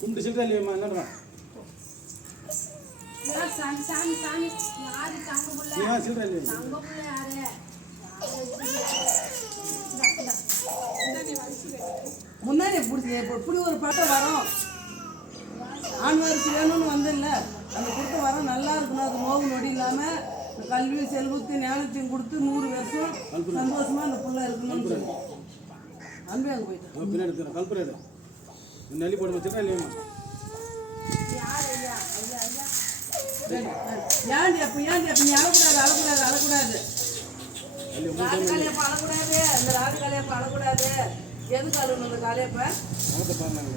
கும்பிட்டு சில்லறை இல்லையம்மா என்னடா சில்லறை இல்லையா முன்னாடி பிடிச்சி இப்படி ஒரு பட்டம் வரும் ஆண் வாரிசு வேணும்னு வந்தில்ல அந்த கொடுத்த வரம் நல்லா இருக்கணும். அது நோவு நொடி இல்லாமல் கல்வி செல்வத்தையும் ஞானத்தையும் கொடுத்து 100 வருஷம் சந்தோஷமா அந்த பிள்ளை இருக்கணும்னு சொல்லி அன்பே அங்கே போயிட்டேன். பின்னாடி இருக்கிறேன் கல்புரேடு நெல்லி போட்டு வச்சுட்டா இல்லையம்மா ஏன்டி அப்போ நீ அழக்கூடாது ராகு காலையப்ப அழக்கூடாது. அந்த ராகு காலையப்ப அழக்கூடாது. எதுக்கு அழுகணும் அந்த காலையப்ப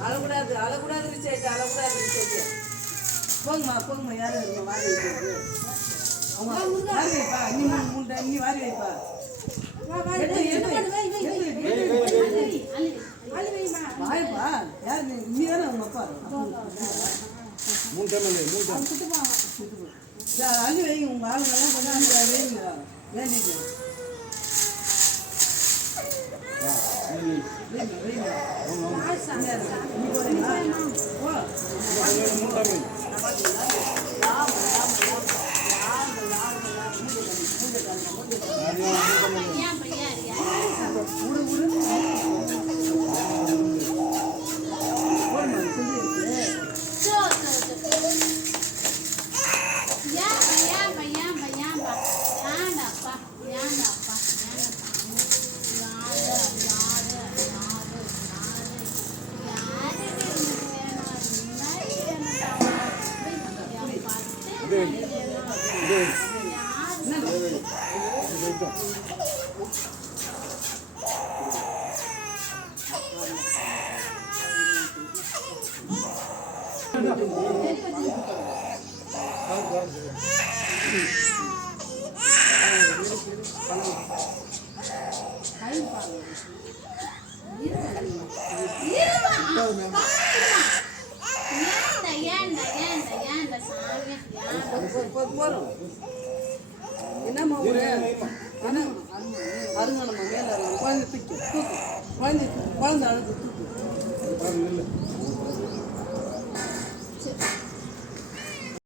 அழக்கூடாது ரிச்சேச்சு போங்கம்மா யாரும் இருங்க வாரி வைக்கிறது வாரி வைப்பா நீ வாரி வைப்பா வாய்ப்பா யார் நீ தானே அவங்க அப்பா அள்ளி வைங்க உங்க ஆளுங்கெல்லாம் கொண்டாந்து வைங்க வேண்டிட்டு போறோம் என்னம்மா ஒரு அருங்கணம்மா மேல குழந்தை தூக்கி குழந்தை அழுது தூக்கு